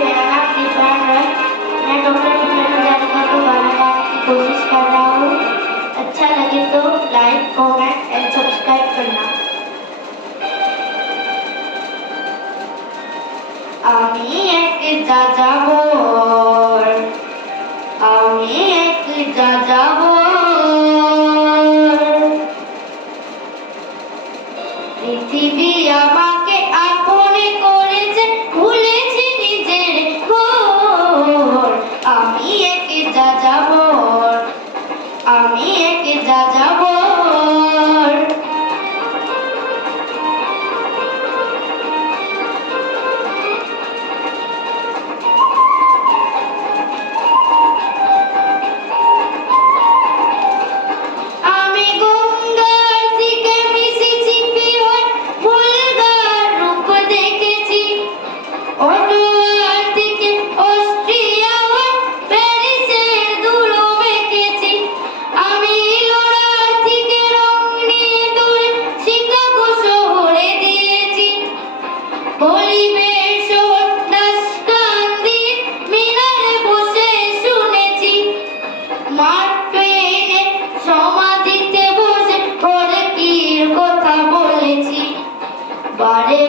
เลยนะครับมีความร้อน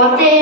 皇帝